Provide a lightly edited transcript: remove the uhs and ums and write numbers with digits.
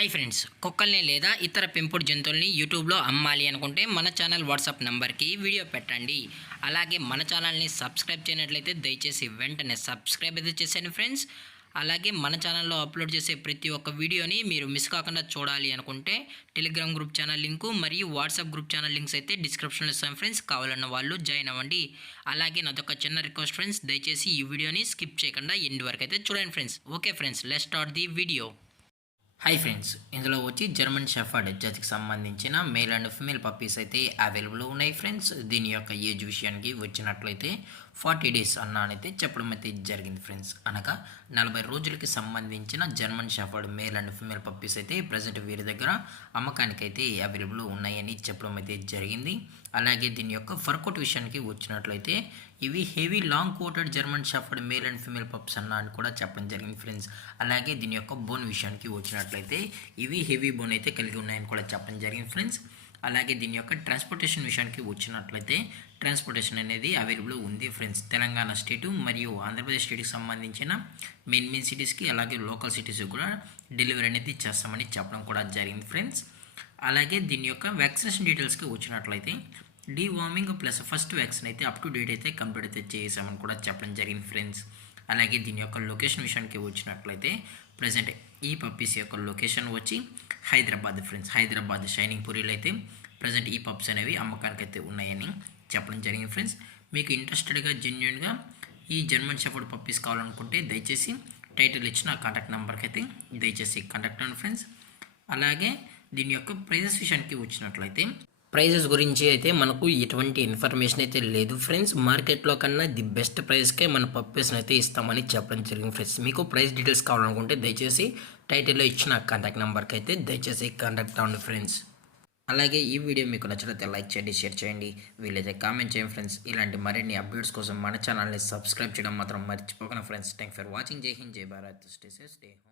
Hi friends, కుక్కల్ని లేదా ఇతర పెంపుడు జంతువుల్ని యూట్యూబ్లో అమ్మాలి అనుకుంటే మన ఛానల్ వాట్సాప్ నెంబర్కి వీడియో పెట్టండి. అలాగే మన ఛానల్ని సబ్స్క్రైబ్ చేయనట్లయితే దయచేసి వెంటనే సబ్స్క్రైబ్ అయితే చేసేయండి ఫ్రెండ్స్. అలాగే మన ఛానల్లో అప్లోడ్ చేసే ప్రతి ఒక్క వీడియోని మీరు మిస్ కాకుండా చూడాలి అనుకుంటే టెలిగ్రామ్ గ్రూప్ ఛానల్ లింకు మరియు వాట్సాప్ గ్రూప్ ఛానల్ లింక్స్ అయితే డిస్క్రిప్షన్లో ఇస్తాం ఫ్రెండ్స్. కావాలన్న వాళ్ళు జాయిన్ అవ్వండి. అలాగే నాదొక చిన్న రిక్వెస్ట్ ఫ్రెండ్స్, దయచేసి ఈ వీడియోని స్కిప్ చేయకుండా ఎండ్ వరకు అయితే చూడండి friends. Okay friends, let's start the video. Hi friends, ఇందులో వచ్చి జర్మన్ షెఫర్డ్ జాతికి సంబంధించిన మేల్ అండ్ ఫిమేల్ పప్పీస్ అయితే అవైలబుల్ ఉన్నాయి ఫ్రెండ్స్. దీని యొక్క ఏజ్ విషయానికి వచ్చినట్లయితే 40 డేస్ అన్నానైతే చెప్పడం అయితే జరిగింది ఫ్రెండ్స్. అనగా 40 రోజులకి సంబంధించిన German shepherd male and female puppies అయితే ప్రజెంట్ వీరి దగ్గర అమ్మకానికి అయితే అవైలబుల్ ఉన్నాయని చెప్పడం అయితే జరిగింది. అలాగే దీని యొక్క ఫర్కోట్ విషయానికి వచ్చినట్లయితే ఇవి heavy long coated German shepherd male and female pups అన్న అని కూడా చెప్పడం జరిగింది ఫ్రెండ్స్. అలాగే దీని యొక్క బోన్ విషయానికి వచ్చినట్లయితే ఇవి హెవీ బోన్ అయితే కలిగి ఉన్నాయని కూడా చెప్పడం జరిగింది ఫ్రెండ్స్. అలాగే దీని యొక్క ట్రాన్స్పోర్టేషన్ విషయానికి వచ్చినట్లయితే ట్రాన్స్పోర్టేషన్ అనేది అవైలబుల్ ఉంది ఫ్రెండ్స్. తెలంగాణ స్టేటు మరియు ఆంధ్రప్రదేశ్ స్టేట్కి సంబంధించిన మెయిన్ సిటీస్కి అలాగే లోకల్ సిటీస్కి కూడా డెలివరీ అనేది చేస్తామని చెప్పడం కూడా జరిగింది ఫ్రెండ్స్. అలాగే దీని యొక్క వ్యాక్సినేషన్ డీటెయిల్స్కి వచ్చినట్లయితే డీవార్మింగ్ ప్లస్ ఫస్ట్ వ్యాక్సిన్ అయితే అప్ టు డేట్ అయితే కంప్లీట్ అయితే చేసామని కూడా చెప్పడం జరిగింది ఫ్రెండ్స్. అలాగే దీని యొక్క లొకేషన్ విషయానికి వచ్చినట్లయితే ప్రజెంట్ ఈ పప్పీస్ యొక్క లొకేషన్ వచ్చి హైదరాబాద్ ఫ్రెండ్స్. హైదరాబాద్ షైనింగ్ పూరిలో అయితే ప్రజెంట్ ఈ పప్స్ అనేవి అమ్మకానికి అయితే ఉన్నాయని చెప్పడం జరిగింది ఫ్రెండ్స్. మీకు ఇంట్రెస్టెడ్గా జెన్యున్గా ఈ జర్మన్ షెఫర్డ్ పప్పీస్ కావాలనుకుంటే దయచేసి టైటిల్ ఇచ్చిన కాంటాక్ట్ నెంబర్కి అయితే దయచేసి కాంటాక్ట్ అవ్వండి ఫ్రెండ్స్. అలాగే దీని యొక్క ప్రైజెస్ విషయానికి వచ్చినట్లయితే ప్రైజెస్ గురించి అయితే మనకు ఎటువంటి ఇన్ఫర్మేషన్ అయితే లేదు ఫ్రెండ్స్. మార్కెట్లో కన్నా ది బెస్ట్ ప్రైస్కే మన పప్పీస్ని అయితే ఇస్తామని చెప్పడం జరిగింది ఫ్రెండ్స్. మీకు ప్రైస్ డీటెయిల్స్ కావాలనుకుంటే దయచేసి టైటిల్లో ఇచ్చిన కాంటాక్ట్ నెంబర్కి అయితే దయచేసి కాంటాక్ట్ అవ్వండి ఫ్రెండ్స్. అలాగే ఈ వీడియో మీకు నచ్చినట్లయితే లైక్ చేయండి, షేర్ చేయండి, వీలైతే కామెంట్ చేయండి ఫ్రెండ్స్. ఇలాంటి మరిన్ని అప్డేట్స్ కోసం మన ఛానల్ని సబ్స్క్రైబ్ చేయడం మాత్రం మర్చిపోకండి ఫ్రెండ్స్. Thank for watching. జై హింద్, జై Bharat, stay safe, stay home.